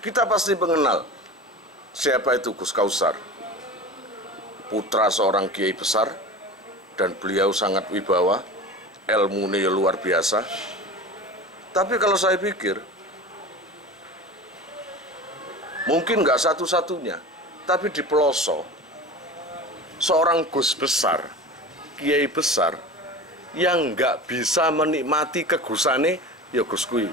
Kita pasti mengenal siapa itu Gus Kausar, putra seorang kiai besar, dan beliau sangat wibawa, ilmunya luar biasa. Tapi kalau saya pikir, mungkin nggak satu-satunya, tapi di pelosok, seorang Gus besar, kiai besar, yang nggak bisa menikmati kegusane, ya Gus kui.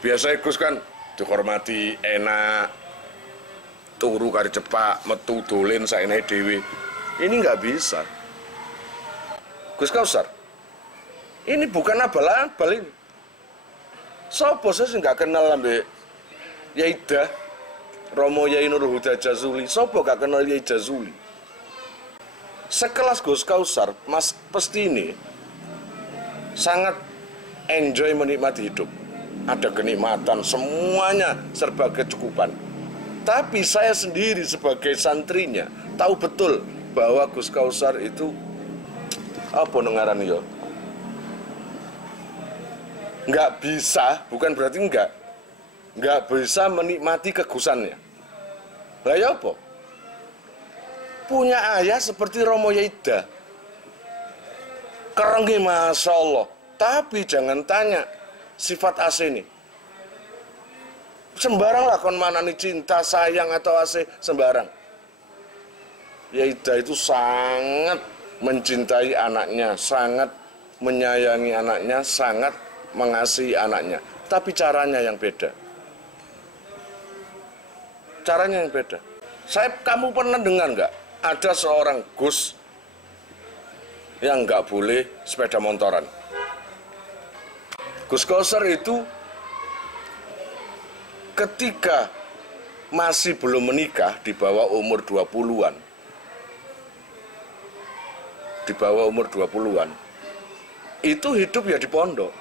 Biasanya Gus kan dihormati, enak, turu kari cepak, metu dolen saenehe dhewe. Ini nggak bisa. Gus Kausar, ini bukan abal-abal ini. Sopo saya nggak kenal ambek Yaida, Romo Yai Nur Huda Jazuli. Sopo gak kenal Yai Jazuli? Sekelas Gus Kausar, Mas pasti ini sangat enjoy menikmati hidup. Ada kenikmatan, semuanya serba kecukupan. Tapi saya sendiri sebagai santrinya tahu betul bahwa Gus Kausar itu apa nengaran yo? Nggak bisa, bukan berarti nggak bisa menikmati kegusannya. Lah ya apa? Punya ayah seperti Romo Yaida, kerenggi Masya Allah. Tapi jangan tanya sifat asli ini. Sembarang lah kon manani cinta, sayang atau asli sembarang. Yaida itu sangat mencintai anaknya, sangat menyayangi anaknya, sangat mengasihi anaknya. Tapi caranya yang beda. Caranya yang beda. Kamu pernah dengar nggak? Ada seorang Gus yang nggak boleh sepeda motoran. Gus Kausar itu ketika masih belum menikah, di bawah umur 20-an. Di bawah umur 20-an. Itu hidup ya di pondok.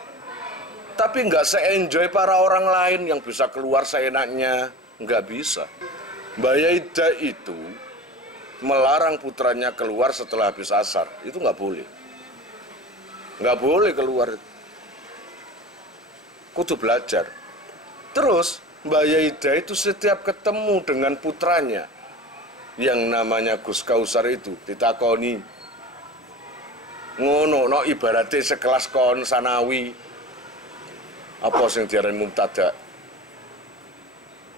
Tapi nggak se-enjoy para orang lain yang bisa keluar seenaknya. Nggak bisa. Mbak Yaida itu melarang putranya keluar setelah habis asar. Itu nggak boleh. Nggak boleh keluar. Kudu belajar. Terus Mbak Yaida itu setiap ketemu dengan putranya yang namanya Gus Kausar itu ditakoni, ngono no ibaratnya sekelas kon sanawi, apa sing diarani mubtada,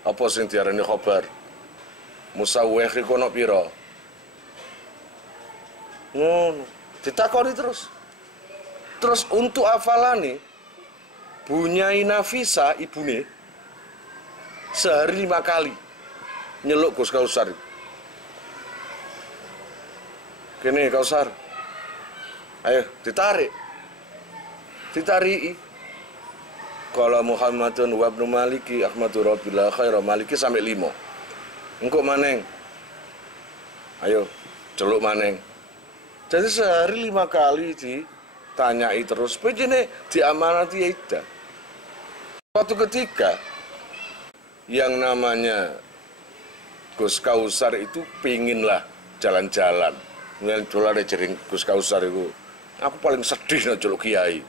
apa sing diarani khobar, musawwih kono pira, ngono ditakoni terus untuk hafalane Bunyai Nafisa ibune sehari 5 kali nyeluk Gus Kausar. Kene Kausar, ayo ditarik, kalau Muhammadun wa ibnu Maliki Ahmadu Rabbillah khairu Maliki sampai 5. Engko maneng, ayo celuk maneng. Jadi sehari 5 kali ditanyai terus, begini diamanati Yaida. Suatu ketika yang namanya Gus Kausar itu pinginlah jalan-jalan. Kemudian dolar jering Gus Kausar itu, aku paling sedih nek celuk kiai.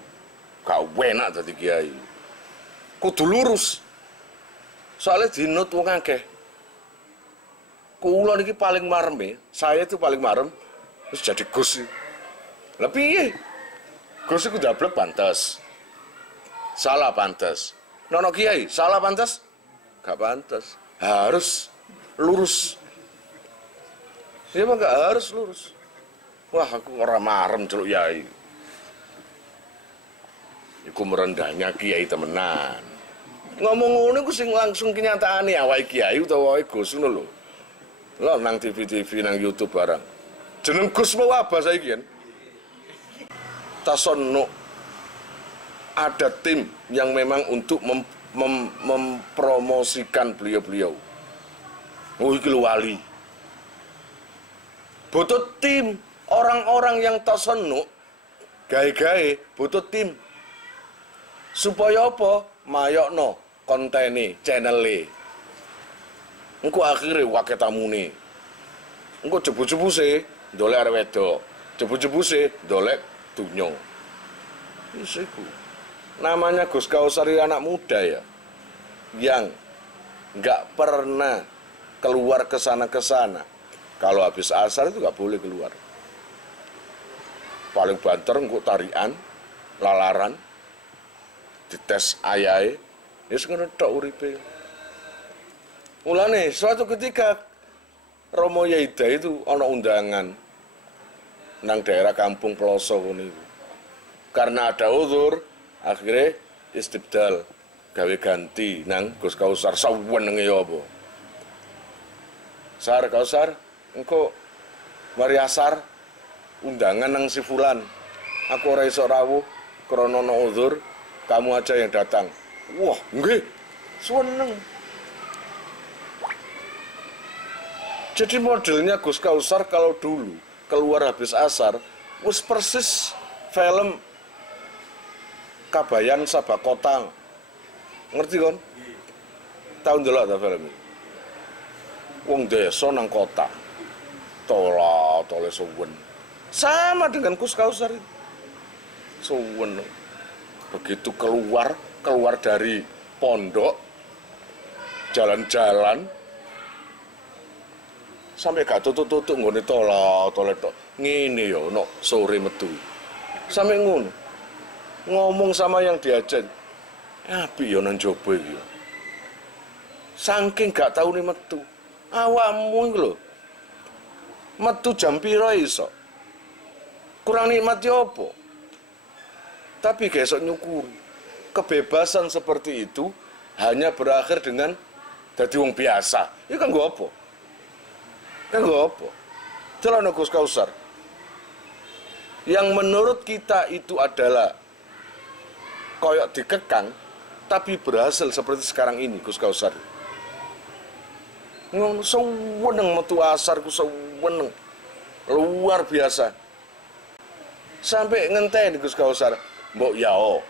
Gak enak dadi kiai. Kudu lurus. Soalnya dinut wong akeh. Kula niki paling marem, saya itu paling marem terus jadi Gus. Lah piye? Gus iku dablek pantes. Salah pantes. Nono kiai, salah pantes? Gak pantes. Harus lurus. Ya mah gak harus lurus. Wah, aku orang marem celuk kiai. Iku merendahnya kiai temenan. Ngomong ngono iku sing langsung kenyataane awake kiai utawa awake Gus ngono lho. Lah nang TV nang YouTube barang. Jeneng Gus mau apa saiki kan? Tasonno. ada tim yang memang untuk mempromosikan beliau-beliau. Oh, iki wali. Butuh tim, orang-orang yang tasannu, gawe-gawe, butuh tim. Supaya apa? Mayokno kontene, channel-e. Engko akhire wake tamune. Engko jebu-jebuse ndolek arek wedok, jebu-jebuse ndolek donya. Wis iku. Namanya Gus Kausar anak muda ya, yang nggak pernah keluar ke sana. Kalau habis asar itu nggak boleh keluar. Paling banter engko tarian, lalaran, dites ayahe, wis ngono tok uripe. Mulane suatu ketika Romo Yaida itu ana undangan nang daerah kampung Ploso ngono iku. Karena ada uzur, akhirnya istibdal gawe ganti nang Gus Kausar sawenenge ya apa. Sar Kausar, engko mari asar undangan nang si fulan. Aku ora iso rawuh krana ana uzur, kamu aja yang datang. Wah, nggih. Seneng. Jadi modelnya Gus Kausar kalau dulu keluar habis asar, wis persis film Kabayan Sabakota. Ngerti kan? Tahu ndelok ta film iki? Wong desa nang kota. Tole suwen. Sama dengan Gus Kausar itu. Suwen. Begitu keluar dari pondok, jalan-jalan, sampai gak tutuk-tutuk nggone tole tok. Ngene ya no sore metu. Sampai ngono. Ngomong sama yang diajak. Apik ya nang jaba iki. Saking gak tau nih metu. Awakmu iki lho. Metu jam pira iso? Kurang nikmati apa? Tapi gak iso nyukuri. Kebebasan seperti itu hanya berakhir dengan dadi wong biasa. Itu kan gak apa? Kan gak apa? Celana Gus Kausar. Yang menurut kita itu adalah koyok dikekang, tapi berhasil seperti sekarang ini Gus Kausar. Ngono seweneng metu asar ku seweneng. Luar biasa. Sampai ngenteni Gus Kausar, mbok yao.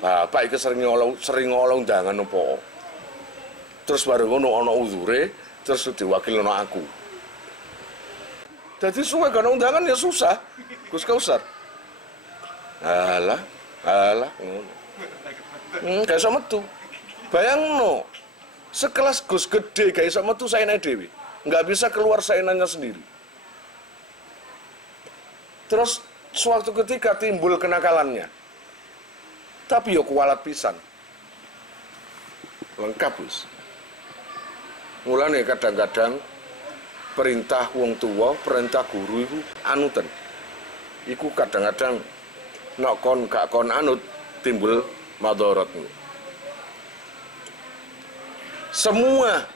Bapak iki sering ngolong undangan opo. Terus bareng ngono ana uzure, terus diwakilno aku. Jadi suwe kan undangan ya susah, Gus Kausar. Alah, ngono. Gak iso metu. Bayangno, sekelas Gus gede gak iso metu saenake dhewe. Nggak bisa keluar saenanya sendiri. Terus suatu ketika timbul kenakalannya. Tapi yo kualat pisan. Lengkap, Gus. Mulane kadang-kadang perintah wong tua, perintah guru itu anuten. Iku kadang-kadang nek kon gak kon anut timbul madharat. Semua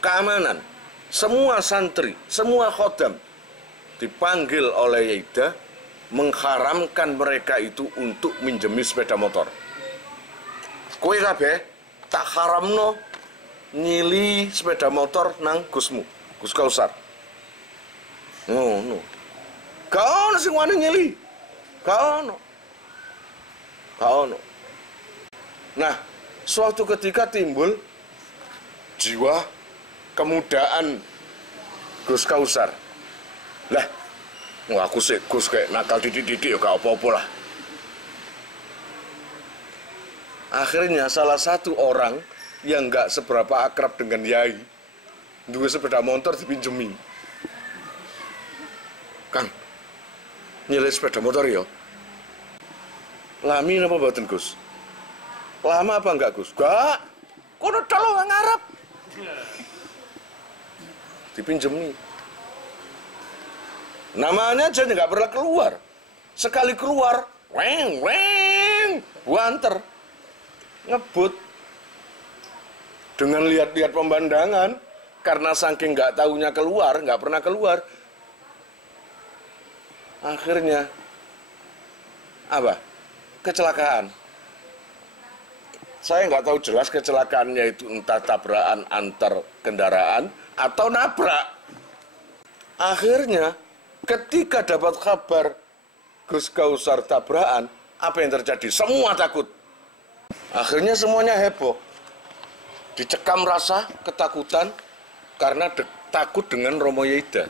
keamanan, semua santri, semua khodam dipanggil oleh Yaida mengharamkan mereka itu untuk minjemi sepeda motor. Kowe kabeh tak haramno nyili sepeda motor nang Gusmu, Gus Kausar. No. Kau sing wani nyili. Kau. Nah, suatu ketika timbul jiwa kemudaan Gus Kausar. Lah, aku sih Gus kayak nakal didik-didik ya gak apa-apa lah. Akhirnya salah satu orang yang gak seberapa akrab dengan Yai duwe sepeda motor dipinjemi. Kang, nyilih sepeda motor ya? Lami napa mboten Gus? Lama apa enggak Gus? Gak, kono telo ngarep. Dipinjemi. Namanya aja nggak pernah keluar. Sekali keluar, weng, buanter, ngebut. Dengan lihat-lihat pemandangan, karena saking nggak taunya keluar, nggak pernah keluar. Akhirnya, apa? Kecelakaan. Saya nggak tahu jelas kecelakaannya itu entah tabrakan antar kendaraan atau nabrak. Akhirnya ketika dapat kabar Gus Kausar tabrakan, apa yang terjadi? Semua takut. Akhirnya semuanya heboh. Dicekam rasa ketakutan karena takut dengan Romo Yeida.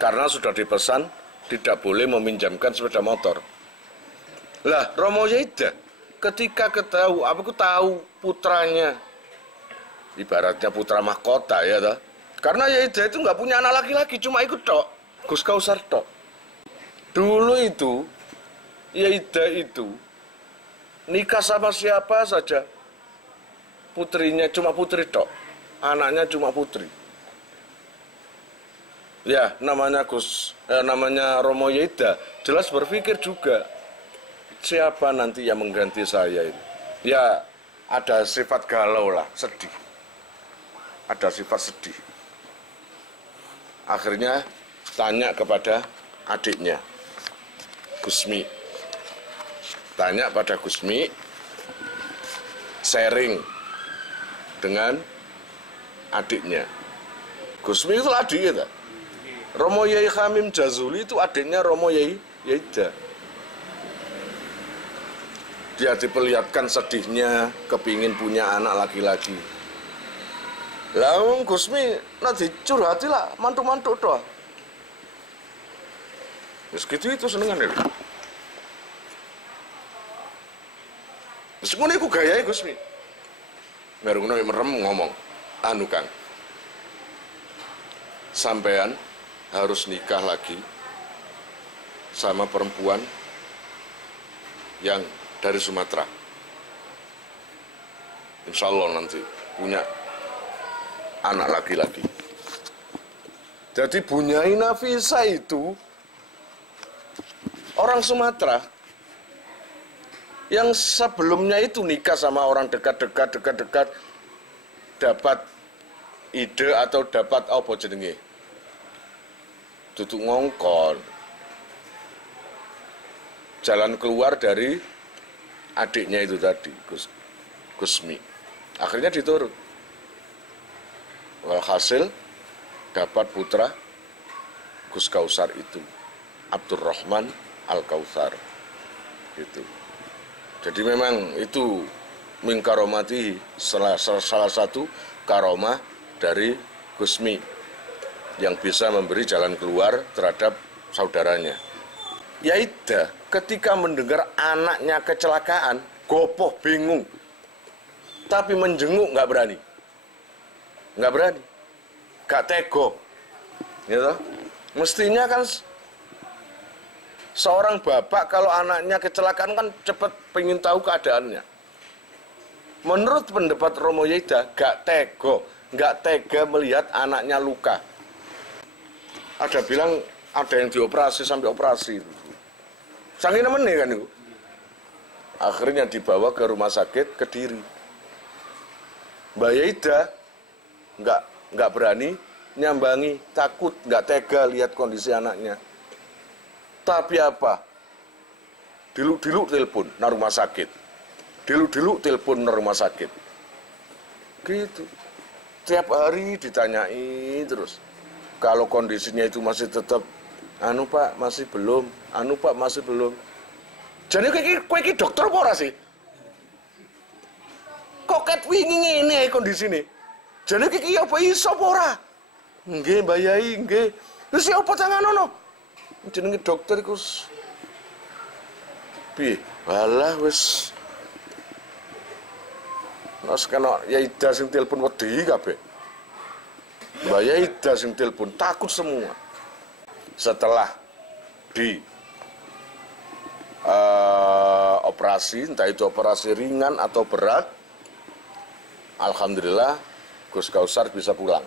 Karena sudah dipesan tidak boleh meminjamkan sepeda motor. Lah, Romo Yeida ketika aku tahu putranya, ibaratnya putra mahkota ya toh. Karena Yeida itu nggak punya anak laki-laki, cuma ikut tok, Gus Kausar tok. Dulu itu Yeida itu nikah sama siapa saja, putrinya cuma putri tok, anaknya cuma putri. Ya, namanya Romo Yeida jelas berpikir juga, siapa nanti yang mengganti saya ini? Ya, ada sifat galau lah, sedih. Ada sifat sedih. Akhirnya tanya kepada adiknya, Gusmi. Tanya pada Gusmi, sharing dengan adiknya. Gusmi itu adiknya, Romo Yai Hamim Jazuli itu adiknya Romo Yai Yeida. Dia diperlihatkan sedihnya, kepingin punya anak laki-laki. Lalu Gusmi nanti curhati lah, mantu-mantu doa. Meskitu itu senengan ya. Meskipun itu gayanya Gusmi. Merungno merem ngomong, anu Kang, sampean harus nikah lagi sama perempuan yang dari Sumatera. Insya Allah nanti punya anak laki-laki. Jadi Bunyai Nafisa itu orang Sumatera yang sebelumnya itu nikah sama orang dekat, dapat ide atau dapat apa jenenge, duduk ngongkon, jalan keluar dari adiknya itu tadi, Gusmi. Akhirnya diturut. Walhasil dapat putra Gus Kausar itu, Abdurrahman Al-Kautsar. Gitu. Jadi memang itu min karomati, salah satu karomah dari Gusmi yang bisa memberi jalan keluar terhadap saudaranya. Yeida ketika mendengar anaknya kecelakaan, gopoh, bingung, tapi menjenguk nggak berani, nggak tego, gitu. Mestinya kan seorang bapak kalau anaknya kecelakaan kan cepat pengen tahu keadaannya. Menurut pendapat Romo Yeida, nggak tega melihat anaknya luka. Ada bilang ada yang dioperasi sampai operasi. Saking nemen kan itu. Akhirnya dibawa ke rumah sakit Kediri. Mbak Yeida nggak berani nyambangi, takut, nggak tega lihat kondisi anaknya. Tapi apa? Diluk-diluk telepon na rumah sakit. Diluk-diluk telepon na rumah sakit. Gitu. Tiap hari ditanyai terus. Kalau kondisinya itu masih tetap, anu Pak masih belum, anu Pak masih belum. Jadi kowe iki dokter apa ora sih? Kok ket wingi ngene kondisi ini? Jadi iki apa iso apa ora? Nggih Mbak Yai, nggih. Terus apa tangan ono? Jenenge dokter iku piye? Walah wis Nos kena Yeida sing telepon wedi kabeh. Mbak Yeida sing telepon takut semua. Setelah di operasi, entah itu operasi ringan atau berat, alhamdulillah Gus Kausar bisa pulang.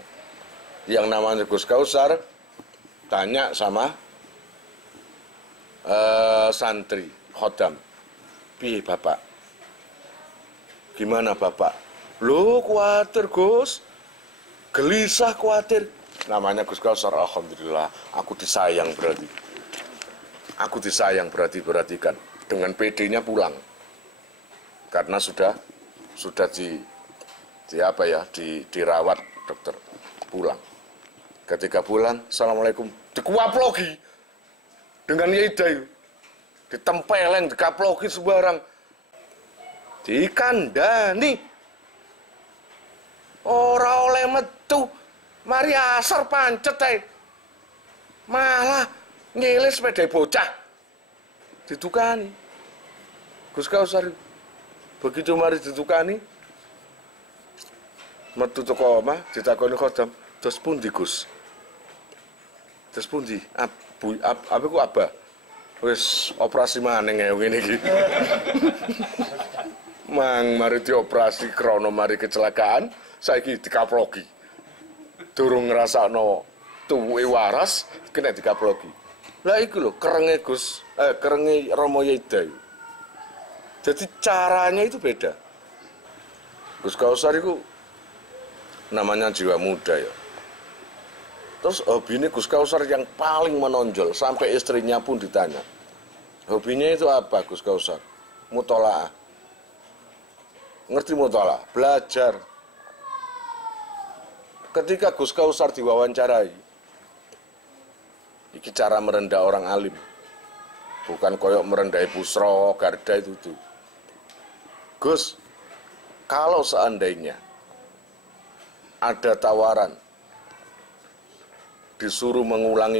Yang namanya Gus Kausar tanya sama santri khodam, piye Bapak? Gimana Bapak? Loh khawatir Gus, gelisah khawatir. Namanya Gus Kausar, alhamdulillah aku disayang berarti. Aku disayang berarti, perhatikan. Dengan PD-nya pulang. Karena sudah sudah dirawat dokter, pulang. Ketika pulang, assalamualaikum, dikuaplogi dengan Yaidayu, ditempeleng, dikaplogi sembarang, dikandani, ora oleh metu, mari asar pancet malah ngilis sepeda bocah, ditukani. Gus Kausar begitu mari ditukani, metu teko omah ditakoni khodam, terus pundi Gus? Terus pundi? Apa ku abah? Wis operasi maneh ngene iki. Mang mari dioperasi krana mari kecelakaan, saiki dikaplogi. Durung ngrasakno tuwuke waras kena dikaplogi. Lah iku lho kerenge kerenge Romo Yaidayu. Jadi caranya itu beda. Gus Kausar itu namanya jiwa muda ya. Terus hobinya Gus Kausar yang paling menonjol, sampai istrinya pun ditanya, hobinya itu apa Gus Kausar? Mutolaah. Ngerti mutolaah? Belajar. Ketika Gus Kausar diwawancarai, ini cara merendah orang alim, bukan koyok merendahi Busro, Garda itu tuh. Gus, kalau seandainya ada tawaran disuruh mengulangi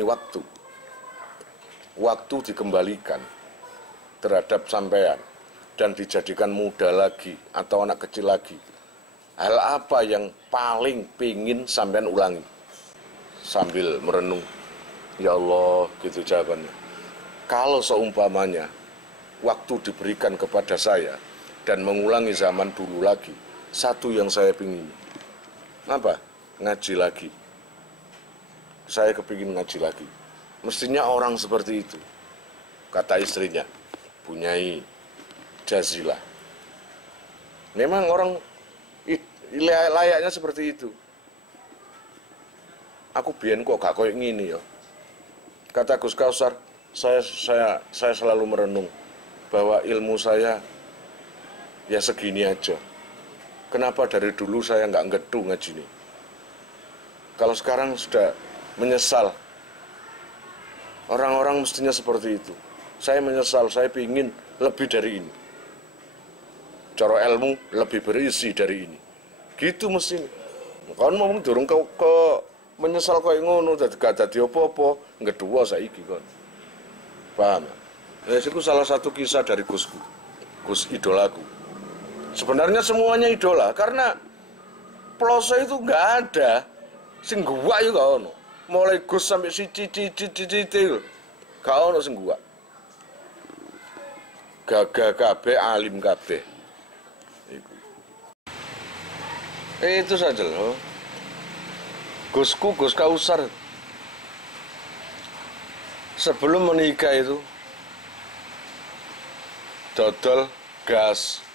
waktu dikembalikan terhadap sampean dan dijadikan muda lagi atau anak kecil lagi, hal apa yang paling pingin sampean ulangi? Sambil merenung, ya Allah, gitu jawabannya. Kalau seumpamanya waktu diberikan kepada saya dan mengulangi zaman dulu lagi, satu yang saya pingin, apa? Ngaji lagi. Saya kepingin ngaji lagi. Mestinya orang seperti itu, kata istrinya, punyai jazilah. Memang orang layaknya seperti itu. Aku biyen kok gak koyo ngini ya. Kata Gus Kausar, saya selalu merenung bahwa ilmu saya ya segini aja. Kenapa dari dulu saya nggak ngedu ngaji ini? Kalau sekarang sudah menyesal. Orang-orang mestinya seperti itu. Saya menyesal, saya ingin lebih dari ini. Cara ilmu lebih berisi dari ini. Gitu mestinya. Kan ngomong durung ke menyesal kaya ngono, dadi gak dadi apa-apa, ngeduwa saiki kon. Paham? Ya, itu salah satu kisah dari Gusku. Gus idolaku. Sebenarnya semuanya idola karena plose itu nggak ada. Sing gua yo gak ono. Mulai Gus sampai si cici gak ono sing gua. Gagah kabeh, alim kabeh. Itu saja loh. Gusku, Gus Kausar. Sebelum menikah itu dodol gas.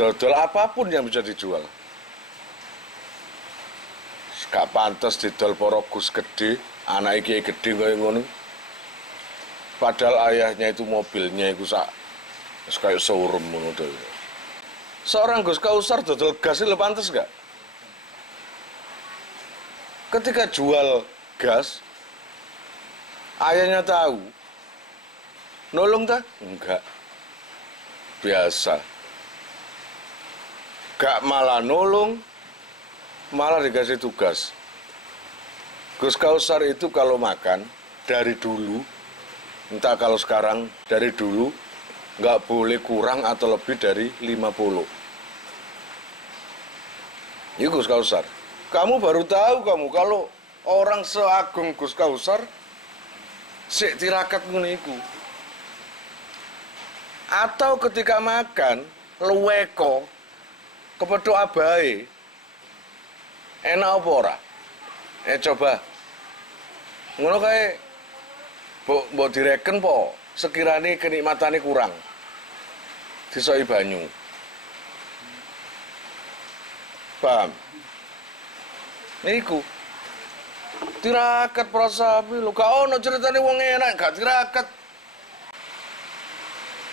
Dodol apapun yang bisa dijual. Gak pantas didol para Gus gede, anak iki gede kaya ngono. Padahal ayahnya itu mobilnya itu kayak showroom ngono to. Seorang Gus Kausar dodol gas itu pantas gak? Ketika jual gas, ayahnya tahu. Nolong tak? Enggak. Biasa. Gak malah nolong, malah dikasih tugas. Gus Kausar itu kalau makan dari dulu, entah kalau sekarang dari dulu, nggak boleh kurang atau lebih dari 50. Ini Gus Kausar. Kamu baru tahu kalau orang seagung Gus Kausar sik tirakat nguniku. Atau ketika makan luweko kepethuk abahe. Enak apa ora? Coba. Ngono kae mbok direken po sekirane kenikmatane kurang. Disoki banyu. Paham? Niku tirakat prasapi lho, gak ono ceritane wong enak gak tirakat.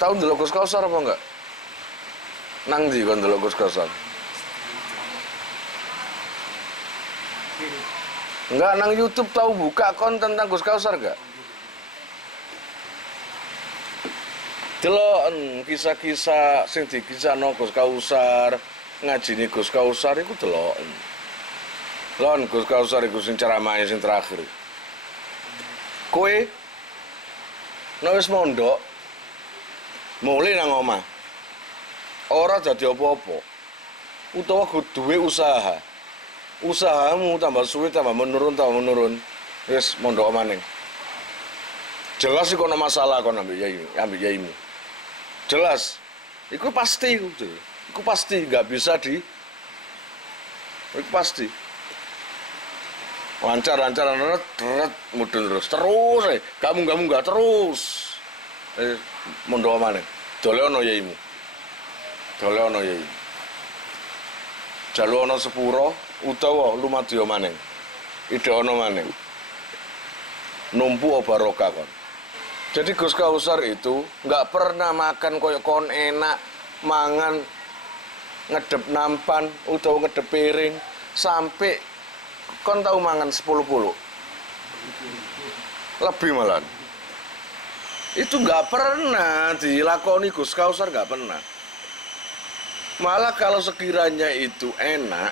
Tahu ndelok Gus Kausar apa enggak? Nang ndi kon ndelok Gus Kausar? Enggak, nang YouTube tahu buka konten tentang Gus Kausar gak? Deloken kisah-kisah sing dikisahno Gus Kausar, ngajine Gus Kausar iku deloken. Lon Gus Kausar iku sing ceramahe sing terakhir. Kowe nek wis mondok mulai nang omah ora dadi apa-apa utawa duwe usaha, usahamu tambah suwe tambah menurun wis mondok maning. Jelas iku ana masalah kon ambek yaimu. Jelas. Iku pasti iku pasti nggak bisa iku pasti. Lancar mudun terus kamu nggak terus. Mondok maning. Dole ana yaimu. Jalu ana sepuro utawa lumadya maning. Ide ana maning. Numpu barokah kon. Jadi Gus Kausar itu nggak pernah makan koyok kon enak, mangan ngedep nampan utawa ngedep piring sampai kon tahu mangan 10 puluh. Lebih malah. Itu nggak pernah dilakoni Gus Kausar, nggak pernah. Malah kalau sekiranya itu enak,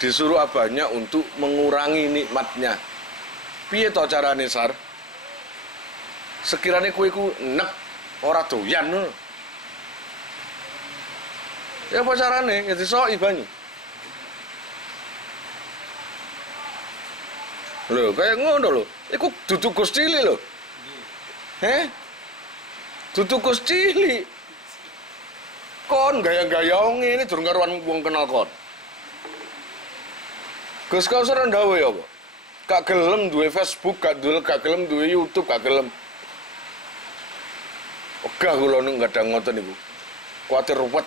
disuruh abahnya untuk mengurangi nikmatnya. Piye to carane, Sar? Sekiranya kowe iku nek ora doyan. Ya apa carane? Ya disoki banyu. Lho, kayak ngono lho. Iku dudu Gus Cili lho. Dudu Gus Cili. Kon gaya-gaya ngene durung karuan wong kenal kon. Gus Kausar ndawe ya apa? Gak gelem duwe Facebook, gak gelem duwe YouTube, gak gelem. Ogah kula nek gadang ngoten niku. Kuwatir ruwet.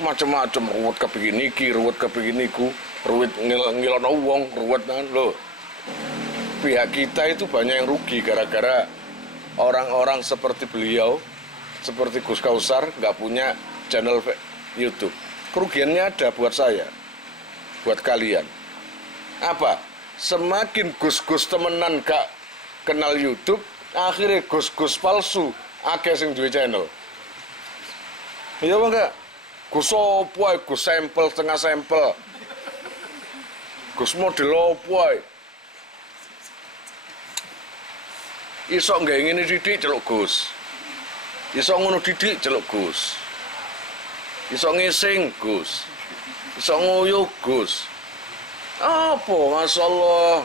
Macem-macem ruwet kepengin iki, ruwet kepengin niku, ruwet ngilono wong, ruwet nang lho. Pihak kita itu banyak yang rugi gara-gara orang-orang seperti beliau, seperti Gus Kausar nggak punya channel YouTube. Kerugiannya ada buat saya, buat kalian. Apa? Semakin Gus-Gus temenan gak kenal YouTube, akhirnya Gus-Gus palsu akeh sing duwe channel. Iya apa enggak? Gus opo ae, Gus sampel setengah sampel. Gus model opo ae. Iso nggak ngene didik celuk Gus. Iso ngono didik celuk Gus. Iso ngising Gus. Iso nguyuh Gus. Apa masyaallah.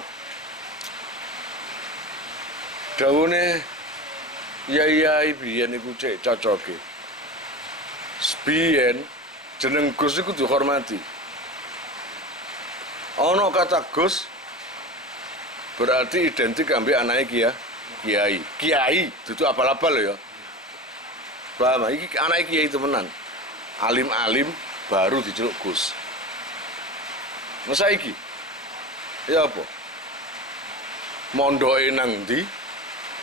Daune yai biyen iku cek cocoke. Biyen jeneng Gus iku dihormati. Ana kata Gus berarti identik ambek anake Kiai, dudu abal-abal lho ya. Paham, iki anake Kiai temenan. Alim-alim baru diceluk Gus. Masa iki? Ya apa? Mondoke nang ndi?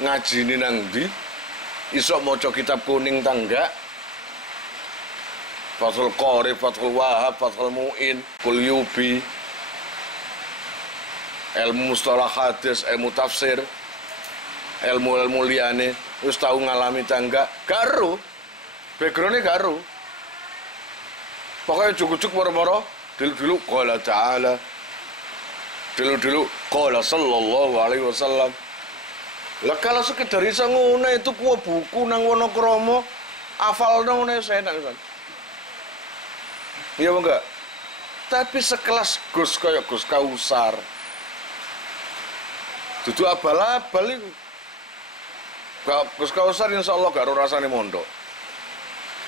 Ngajine nang ndi? Iso maca kitab kuning tangga? Fathul Qorib, Fathul Wahab, Fathul Mu'in, Kulyubi, ilmu mustalah hadis, ilmu tafsir, ilmu liyane, wis tau ngalami tangga, garu. Background-e garu. Pokoknya cukup-cukup moro-moro, dulu qala ta'ala. Dulu qala sallallahu alaihi wasallam. Lah kalau sekedar iso ngono itu kuwi buku nang Wonokromo, hafalno ngono enak kan. Iya enggak? Tapi sekelas Gus kayak Gus Kausar. Dudu abal-abal iku. Gus Kausar insyaallah gak rasane mondok.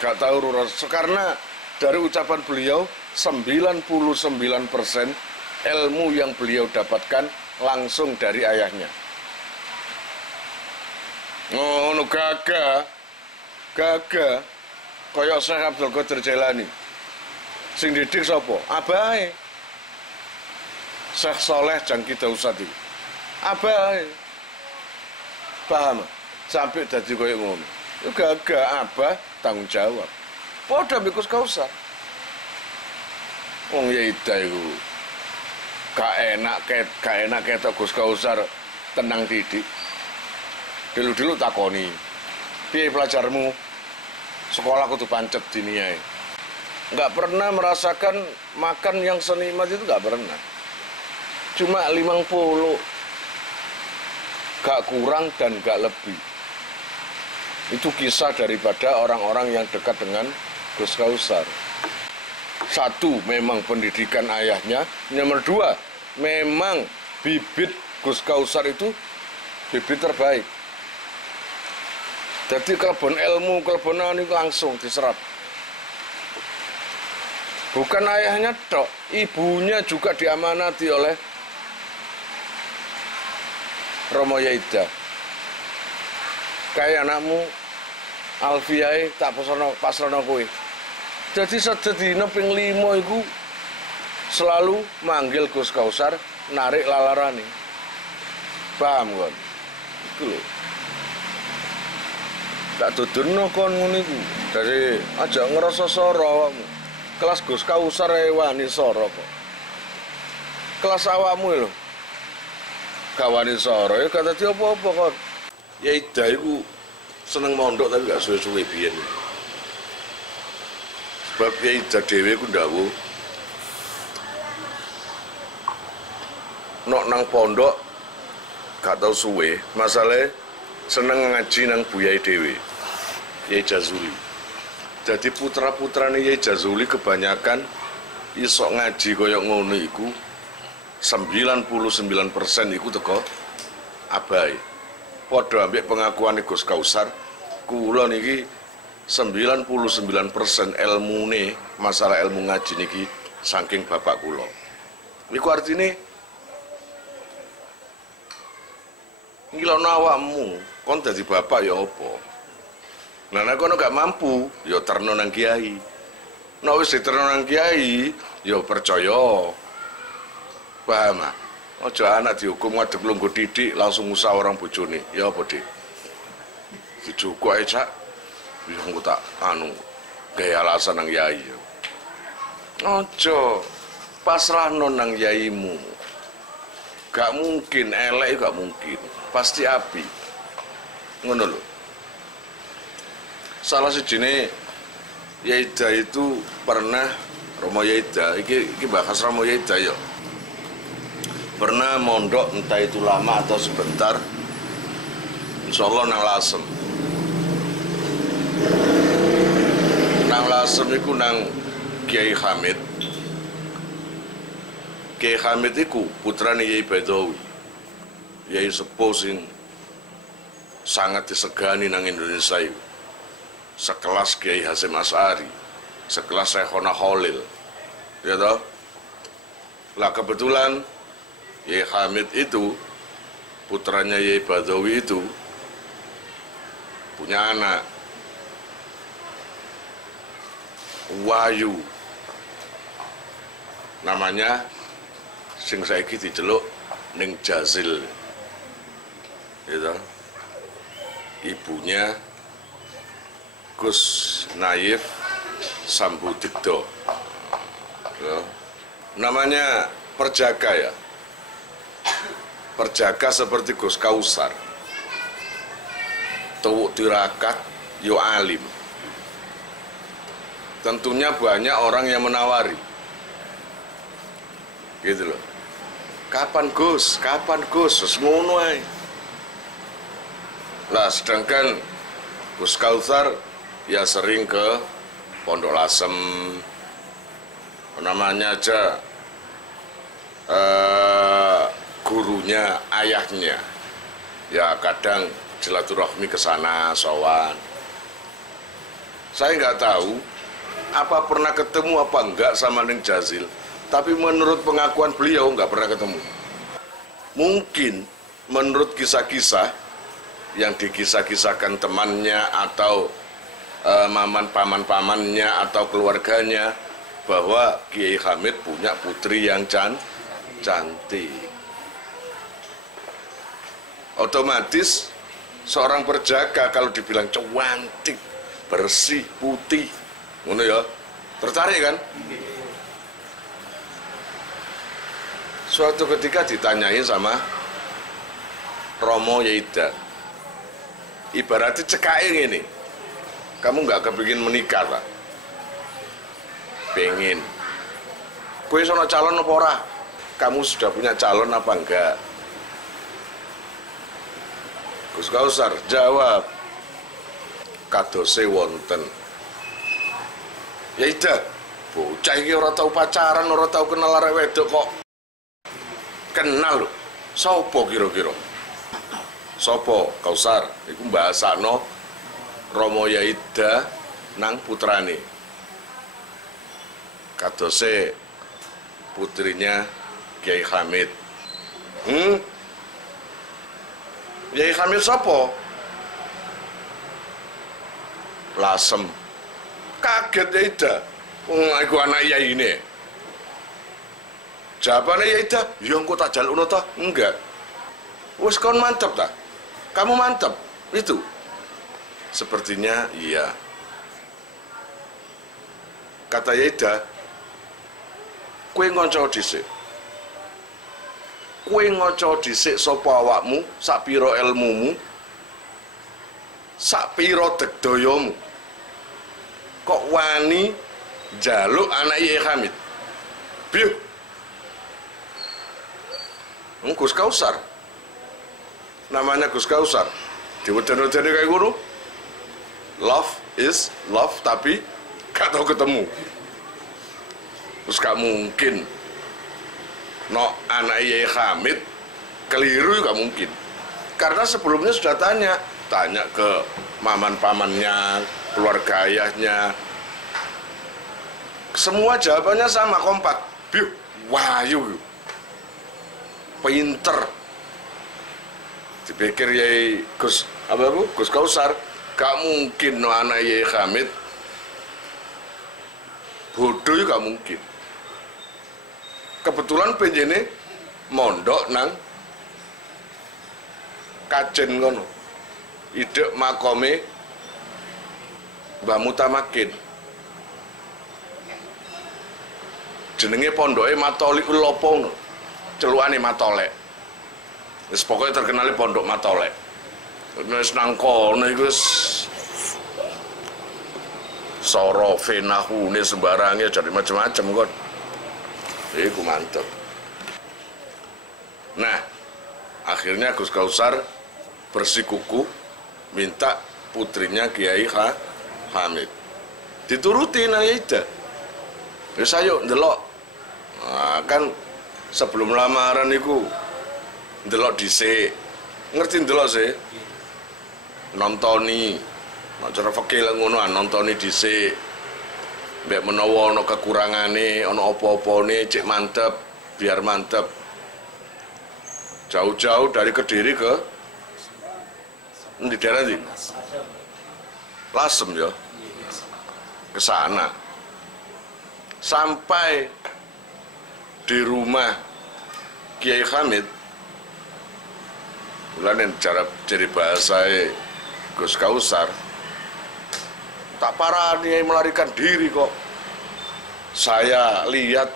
Gak tahu rasa karena dari ucapan beliau 99% ilmu yang beliau dapatkan langsung dari ayahnya. Ngono gagah kaya Syekh Abdul Qadir Jailani. Sing didik sapa? Abahe. Syekh Saleh Jangki Dausati. Abahe. Paham? Sampai dadi koyo ngono. Gagak abah tanggung jawab. Padha mbek Gus Kausar. Wong Yaida iku gak enak ketok Gus Kausar tenang didik. Dulu takoni, piye pelajarmu? Sekolah kudu pancet dini ae. Nggak pernah merasakan makan yang senikmat itu, nggak pernah. Cuma 50, gak kurang dan gak lebih. Itu kisah daripada orang-orang yang dekat dengan Gus Kausar. Satu, memang pendidikan ayahnya. Nomor dua, memang bibit Gus Kausar itu bibit terbaik. Jadi kelebon ilmu, kelebonan itu langsung diserap. Bukan ayahnya tok, ibunya juga diamanati oleh Romo Yaida. Kayak anakmu Alfiai tak pasrano kowe. Jadi sedina ping 5 iku selalu manggil Gus Kausar narik lalarane. Paham kon? Iku lho. Tak dudono kon ngono iku. Dari aja ngerasa soro awakmu. Kelas Gus Kausar wani soro kok. Kelas awakmu lho. Gak wani soro ya gak dadi apa-apa kon. Yaida iku seneng mondok tapi gak suwe-suwe biyen. Sebab Yaida dhewe ku ndawuh nok nang pondok gak tau suwe, masalahe seneng ngaji nang buyai dhewe, Yai Jazuli. Jadi putra-putrane Yai Jazuli kebanyakan iso ngaji kaya ngono iku 99% iku teko abai. Padha ambek pengakuan Gus Kausar, kula niki 99% ilmune masalah ilmu ngaji niki saking bapak kula. Iku artine ngilono awakmu, kon dadi bapak ya apa? Nah nek kono gak mampu, ya terno nang kiai. Nek wis diterno nang kiai, ya percaya. Paham ah? Aja anak dihukum ngadeg lungguh didik langsung musyawarah bojone. Ya apa, Dik? Dijukuk ae, Cak. Ya engko tak gawe alasan nang yai. Aja pasrahno nang yaimu. Gak mungkin elek, gak mungkin. Pasti api. Ngono lho. Salah sijine Yaida itu pernah Romo Yaida, iki bahas Romo Yaida ya. Pernah mondok entah itu lama atau sebentar. Insyaallah nang Lasem. Nang Lasem iku nang Kiai Hamid. Kiai Hamid iku putrane Yai Baidowi. Yai sepuh sing sangat disegani nang Indonesia itu. Sekelas Kiai Hasyim Asy'ari, sekelas Syekhona Khalil. Ya toh? Lah kebetulan Yai Hamid itu putranya Yai Baidowi itu punya anak Wahyu. Namanya sing saiki diceluk Ning Jazil. Gitu. Ibunya Gus Naif Sambudikdo. Gitu. Namanya Perjaka ya. Perjaka seperti Gus Kausar. Tuwuk tirakat yo alim. Tentunya banyak orang yang menawari. Gitu loh. Kapan Gus? Kapan Gus? Ngono ae. Lah sedangkan Gus Kausar ya sering ke Pondok Lasem. Namanya aja gurunya ayahnya. Ya kadang silaturahmi ke sana, sowan. Saya nggak tahu apa pernah ketemu apa enggak sama Ning Jazil. Tapi menurut pengakuan beliau nggak pernah ketemu. Mungkin menurut kisah-kisah yang dikisah-kisahkan temannya atau paman-pamannya atau keluarganya bahwa Kiai Hamid punya putri yang cantik. Otomatis Seorang perjaka kalau dibilang cantik, bersih, putih, ngono ya, tertarik kan? Suatu ketika ditanyain sama Romo Yeida, ibaratnya cekain ini, kamu nggak kepingin menikah lah? Pengen. Kue sono calon apa ora? Kamu sudah punya calon apa enggak? Gus Kausar jawab, kadose wonten. Ya ida, bocah iki ora tau pacaran, ora tau kenal arek wedok kok. Kenal lho. Sopo kira-kira? Sopo Kausar? Iku mbahasakno Romo Yaida nang putrane. Kadose putrinya Kiai Hamid. Kiai Hamid sopo? Lasem. Kaget Yaida. Iku anak Yai ini. Jawabannya Yaida, ya engko tak jalukno ta? Enggak. Wes kon mantep ta? Kamu mantep? Itu. Sepertinya iya. Kata Yaida, kue ngoco dhisik. Kue ngoco dhisik sapa awakmu, sak pira ilmumu, sak pira degdayamu. Kok wani njaluk anak Yai Hamid? Biyo. Gus Kausar. Namanya Gus Kausar. Diweden-wedeni kayak ngono. Love is love, tapi gak tau ketemu. Terus gak mungkin no anak Yai Hamid keliru, gak mungkin. Karena sebelumnya sudah tanya ke paman-pamannya, keluarga ayahnya. Semua jawabannya sama, kompak. Biu, wahyu, pinter. Dipikir Yai Gus Kausar, gak mungkin no anak Yai Hamid bodoh, gak mungkin. Kebetulan penjene mondok nang Kajen ngono, idek makome Mbah Mutamakin. Jenenge pondoke Matolikul Lopo ngono. Celukane Matolek. Wis pokoke terkenale pondok Matolek. Wis nang kono iku wis soro fenahune sembarangnya jadi macam-macam kon. Iku mantep. Nah, akhirnya Gus Kausar bersikukuh minta putrinya Kiai Hamid. Dituruti nang Yaida. Wis ayo ndelok. Nah, kan sebelum lamaran iku ndelok dhisik. Ngerti ndelok sih? Nontoni. Nek cara fikih ngono nontoni dhisik. Mbak menawa ana kekurangane, ana apa-apane cek mantep, biar mantep. Jauh-jauh dari Kediri ke di daerah ini. Lasem ya. Ke sana. Sampai di rumah Kiai Hamid. Mulane cara jadi bahasa Gus Kausar. Tak parah nih melarikan diri kok. Saya lihat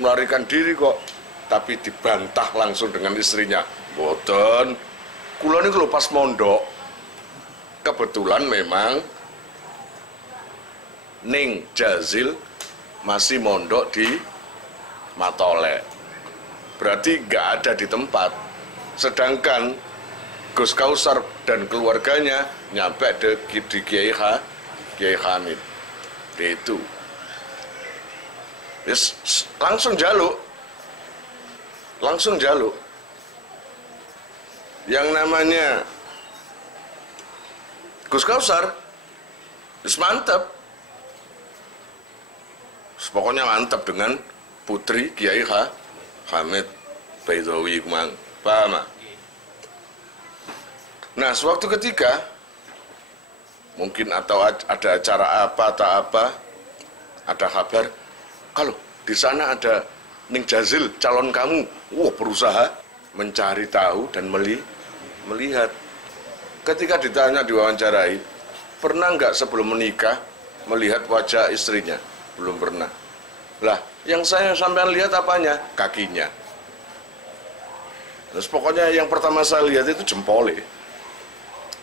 melarikan diri kok. Tapi dibantah langsung dengan istrinya. Boten, kula niku lho pas mondok. Kebetulan memang Ning Jazil masih mondok di Matolek. Berarti nggak ada di tempat. Sedangkan Gus Kausar dan keluarganya nyampe di Kiai Hamid. Itu. Yes, langsung jaluk. Yang namanya Gus Kausar, yes, mantap. Pokoknya mantap dengan putri Kiai Hamid Baidawi Kumang. Paham? Nah, suatu ketika mungkin atau ada acara apa atau apa, ada kabar kalau di sana ada Ning Jazil calon kamu. Berusaha mencari tahu dan melihat. ketika ditanya diwawancarai, pernah nggak sebelum menikah melihat wajah istrinya? Belum pernah. Lah, yang saya sampean lihat apanya? Kakinya. Terus pokoknya yang pertama saya lihat itu jempolnya.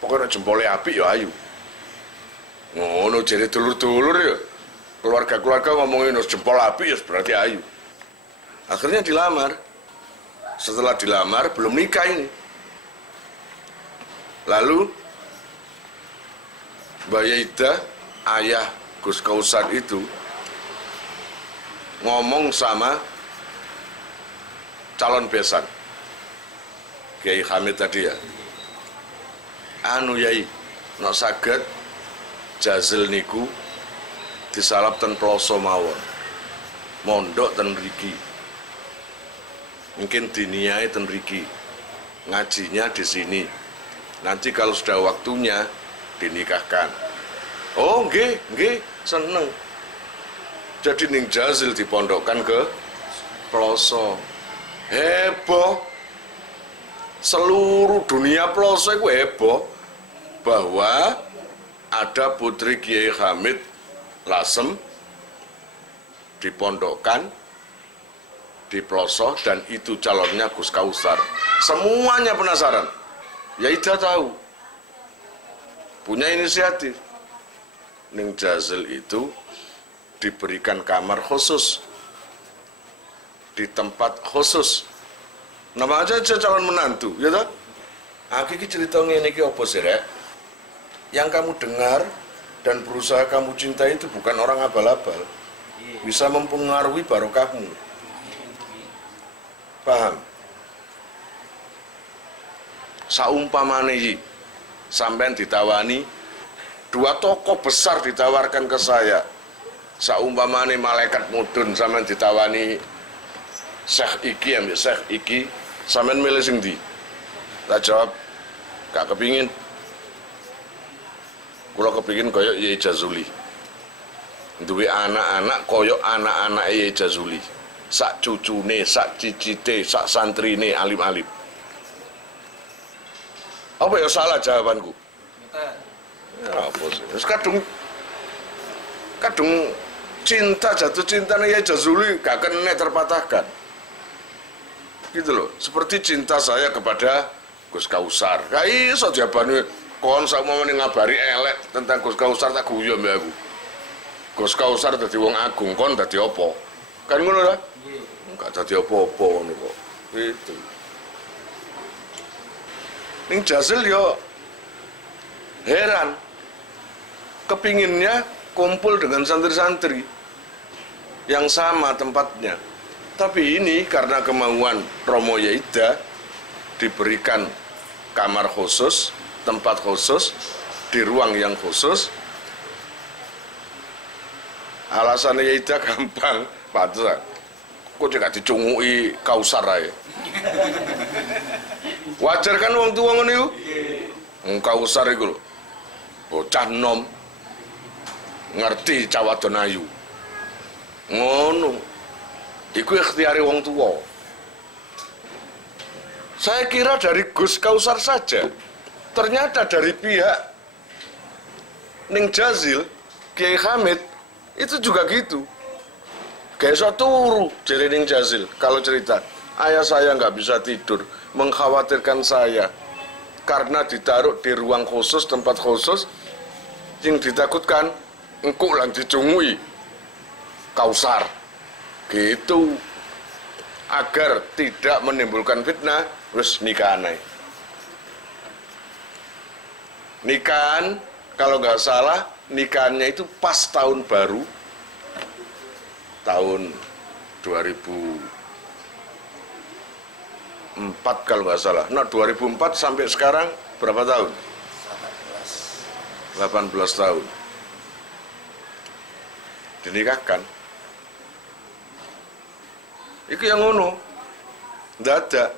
Pokoknya jempolnya apik ya ayu. Ngono jadi dulur-dulur ya. Keluarga-keluarga ngomongin jempol apik ya berarti ayu. Akhirnya dilamar. Setelah dilamar belum nikah ini. Lalu Mbak Yaida, ayah Gus Kausar itu ngomong sama calon besan Kiai Hamid tadi ya. Anu Yai, nok saged jazil niku disalap ten ploso mawon. Mondok ten mriki. Mungkin diniai ten mriki. Ngajinya di sini. Nanti kalau sudah waktunya dinikahkan. Oh, nggih, seneng. Jadi ning jazil dipondokkan ke ploso. Heboh. Seluruh dunia ploso itu heboh bahwa ada putri Kiai Hamid Lasem dipondokkan di ploso dan itu calonnya Gus Kausar. Semuanya penasaran. Yaida tahu, punya inisiatif. Ning jazil itu diberikan kamar khusus di tempat khusus. Nama aja calon menantu, ya toh? Aku ini cerita ngene iki apa sih, Rek? Yang kamu dengar dan berusaha kamu cintai itu bukan orang abal-abal. Bisa mempengaruhi barokahmu. Paham? Saumpamane iki sampean ditawani, dua tokoh besar ditawarkan ke saya. Saumpamane malaikat mudun sampean ditawani Syekh iki ambil Syekh iki, sampean milih sing ndi? Tak jawab, gak kepingin. Kula kepingin koyok Yai Jazuli. Duwe anak-anak koyok anak-anak Yai Jazuli. Sak cucune, sak cicite, sak santrine alim-alim. Apa ya salah jawabanku? Ya apa sih? Terus kadung cinta, jatuh cinta nih Yai Jazuli gak kena terpatahkan. Gitu loh, seperti cinta saya kepada Gus Kausar. Gak iso jawabane kon sakmono ngabari elek tentang Gus Kausar tak guyu mbek aku. Gus Kausar dadi wong agung, kon dadi apa? Kan ngono ta? Enggak dadi apa-apa ngono kok. Itu. Ning jazil yo heran. Kepinginnya kumpul dengan santri-santri yang sama tempatnya. Tapi ini karena kemauan Romo Yaida diberikan kamar khusus, tempat khusus, di ruang yang khusus. Alasannya Yaida gampang, pantes. Kok juga dicungui Kausar ae. Wajar kan wong tua ngono iku? Kausar iku lho. Bocah nom. Ngerti cawadon ayu. Ngono. Iku ikhtiari wong tua. Saya kira dari Gus Kausar saja. Ternyata dari pihak Ning Jazil, Kiai Hamid, itu juga gitu. Kayak so turu jadi Ning Jazil kalau cerita. Ayah saya nggak bisa tidur, mengkhawatirkan saya. Karena ditaruh di ruang khusus, tempat khusus, yang ditakutkan, engkau lang dicungui Kausar. Gitu. Agar tidak menimbulkan fitnah, terus nikahan. Nikahan, kalau nggak salah, nikahannya itu pas tahun baru, tahun 2004 kalau nggak salah. Nah 2004 sampai sekarang berapa tahun? 18 tahun. Dinikahkan. Itu yang ngono. Dadak.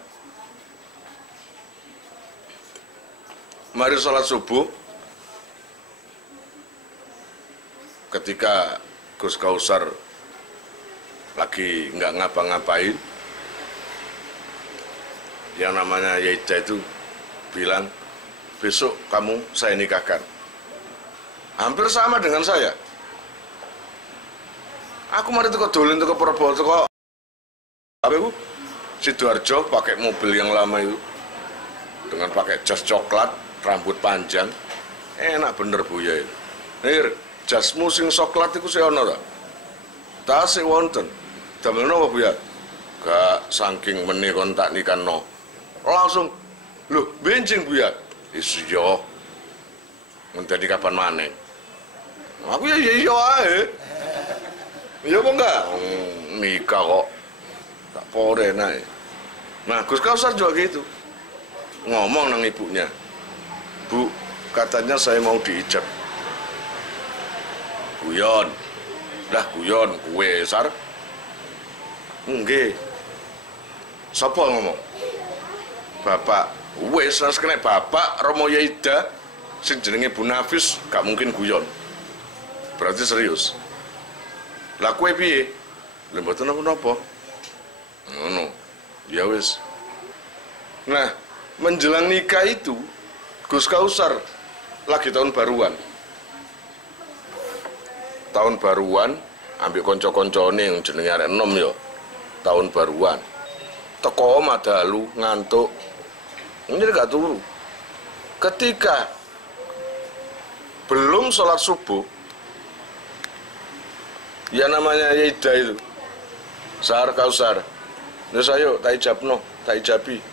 Mari sholat subuh. Ketika Gus Kausar lagi nggak ngapa-ngapain, yang namanya Yaida itu bilang, besok kamu saya nikahkan. Hampir sama dengan saya. Aku mari teko dolen teko Prabowo teko apa itu? Sidoarjo pakai mobil yang lama itu. Dengan pakai jas coklat, rambut panjang. Enak bener Buya itu. Nir, jasmu sing coklat iku sik ono ta? Tasih wonten. Damel napa Buya? Gak saking meneh kon tak nikahno. Langsung, loh benjing Buya. Iya. Ngenteni kapan maneh? Aku ya iya ae. Iya apa enggak? Nikah kok. Tak pore enak. Nah, Gus Kausar juga gitu. Ngomong nang ibunya. Bu, katanya saya mau diijab. Guyon. Lah guyon, kue Sar. Nggih. Sapa ngomong? Bapak. Wes nang kene Bapak Romo Yaida sing jenenge Bu Nafis gak mungkin guyon. Berarti serius. Lah kowe piye? Lha mboten napa-napa. Ngono. Ya wis. Nah, menjelang nikah itu Gus Kausar lagi tahun baruan. Tahun baruan ambek kanca-kancane yang jenenge arek enom ya. Tahun baruan. Teko omah dalu ngantuk. Ini gak turu. Ketika belum sholat subuh, ya namanya Yaida itu, Sar Kausar, terus ayo tak ijabno, tak ijabi,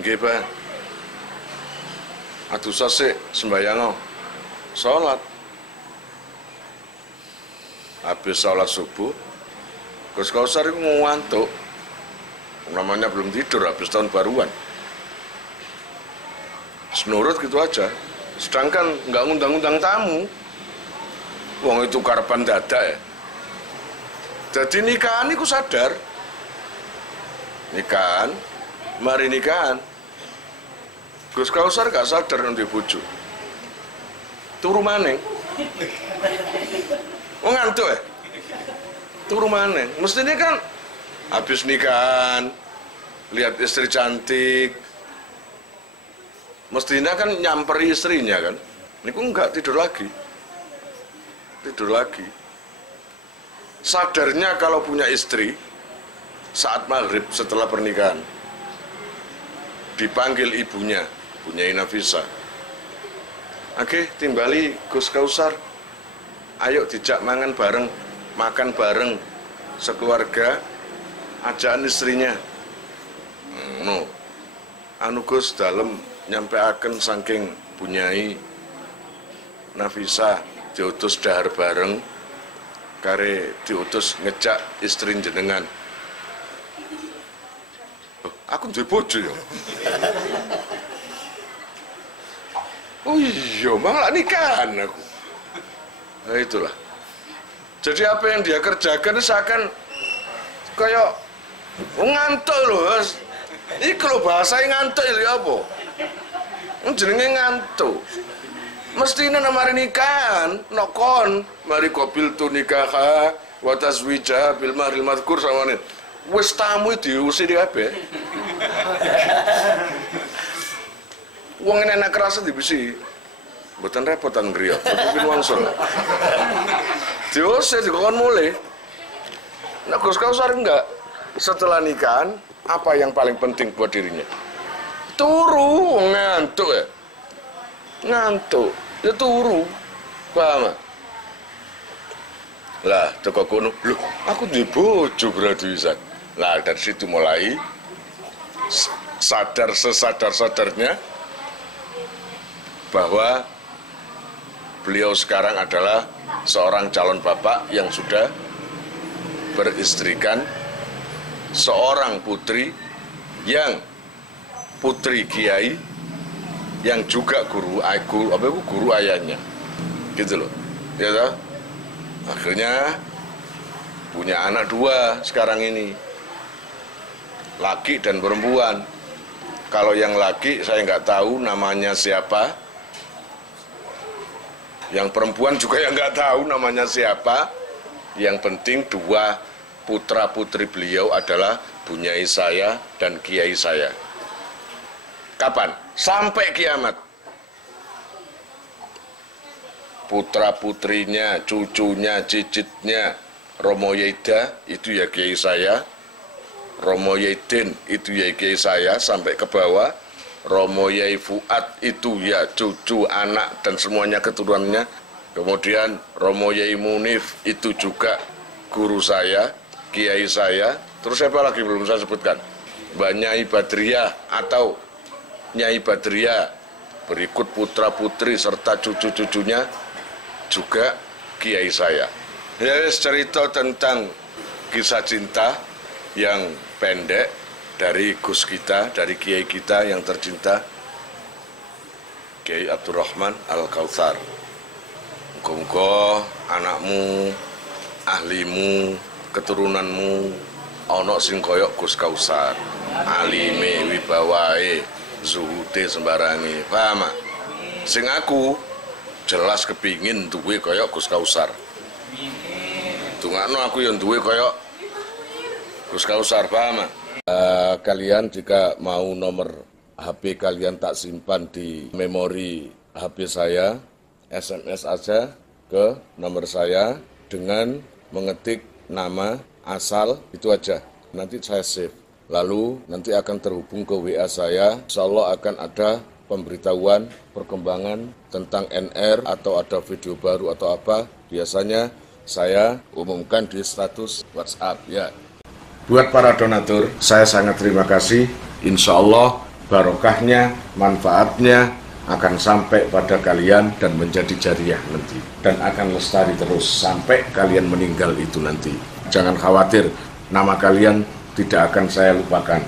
nggih Pak. Atuh sasik sembayang sholat. Habis sholat subuh, Gus Kausar itu ngantuk. Namanya belum tidur habis tahun baruan. Senurut gitu aja. Sedangkan nggak ngundang-undang tamu. Wong itu karepan dadak ya. Jadi nikahan iku sadar. Nikahan, mari nikahan. Gus Kausar gak sadar nanti bojo. Turu maneng. Wong ngantuk ya. Turu maneng. Mestinya kan habis nikahan, lihat istri cantik. Mestinya kan nyamperi istrinya kan. Niku enggak, tidur lagi. Tidur lagi. Sadarnya kalau punya istri saat maghrib setelah pernikahan. Dipanggil ibunya, punya Nafisa. Oke, timbali Gus Kausar. Ayo dijak mangan bareng, makan bareng sekeluarga, ajaan istrinya. No. Anu Gus dalem nyampe akan saking punyai Nafisa diutus dahar bareng kare diutus ngejak istri jenengan. Oh, aku duwe bojo ya. Oh iya, malah nikahan aku. Nah itulah. Jadi apa yang dia kerjakan seakan kayak ngantuk loh. Iki lho bahasa ngantuk lho apa? Jenenge ngantuk. Mestine mari nikahan, nokon, mari kobil tu nikah wa tazwija bil mahril madhkur sawane. Wis tamu diusir kabeh. Wong enak kerasa dibisi. Mboten repotan griya, mungkin wangsul. Diusir dikon mulai. Nah Gus Kausar enggak. Setelah nikahan, apa yang paling penting buat dirinya? Turu, ngantuk ya. Ngantuk, ya turu. Paham? Lah, teko kono, loh, aku di bojo berarti bisa. Lah, dari situ mulai sadar sesadar-sadarnya bahwa beliau sekarang adalah seorang calon bapak yang sudah beristrikan seorang putri yang putri kiai yang juga guru ayahnya, gitu loh, ya toh? Akhirnya punya anak dua sekarang ini, laki dan perempuan. Kalau yang laki saya nggak tahu namanya siapa, yang perempuan juga yang nggak tahu namanya siapa. Yang penting dua putra putri beliau adalah bunyai saya dan kiai saya. Kapan? Sampai kiamat. putra-putrinya, cucunya, cicitnya Romo Yeda, itu ya kiai saya. Romo Yedin, itu ya kiai saya, sampai ke bawah. Romo Yai Fuad, itu ya cucu, anak, dan semuanya keturunannya. Kemudian Romo Yai Munif, itu juga guru saya, kiai saya. Terus siapa lagi belum saya sebutkan? Mbak Nyai Badriah atau Nyai Badriah. Berikut putra-putri serta cucu-cucunya juga kiai saya. Ya, cerita tentang kisah cinta yang pendek dari Gus kita, dari kiai kita yang tercinta, Kiai Abdurrahman Al-Kautsar. Muga-muga anakmu, ahlimu, keturunanmu ana sing kaya Gus Kautsar, alime, wibawae, zuhude sembarange, paham? Sing aku jelas kepingin duwe kaya Gus Kautsar. Dungakno aku yang duwe kaya Gus Kautsar, paham? Kalian jika mau nomor HP kalian tak simpan di memori HP saya, SMS aja ke nomor saya dengan mengetik nama, asal, itu aja. Nanti saya save. Lalu nanti akan terhubung ke WA saya. Insya Allah akan ada pemberitahuan, perkembangan tentang NR atau ada video baru atau apa. Biasanya saya umumkan di status WhatsApp ya. Buat para donatur, saya sangat terima kasih. Insya Allah barokahnya, manfaatnya akan sampai pada kalian dan menjadi jariah nanti. Dan akan lestari terus sampai kalian meninggal itu nanti. Jangan khawatir, nama kalian tidak akan saya lupakan.